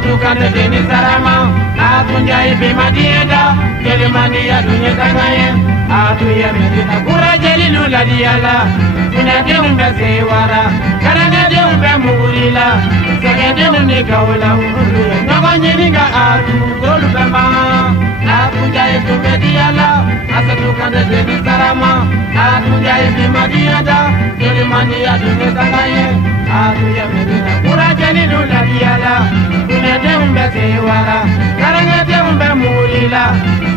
Asatu kande deni sarama atunja ibi madienda kele mandia dunye tangaye atuye medina kura jelilu la diala kunade umbe sewara karane de umbe murila segede nuni kaula uluye nogo nyiringa atu golu bema atunja ibi mediala asatu kande deni sarama atunja ibi madienda kele mandia dunye tangaye atuye medina kura jelilu la diala kunade umbe sewara karane de umbe murila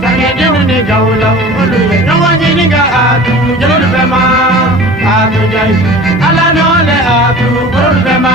segede nuni kaula uluye nogo nyiringa atu golu bema atu jai ala no le atu golu bema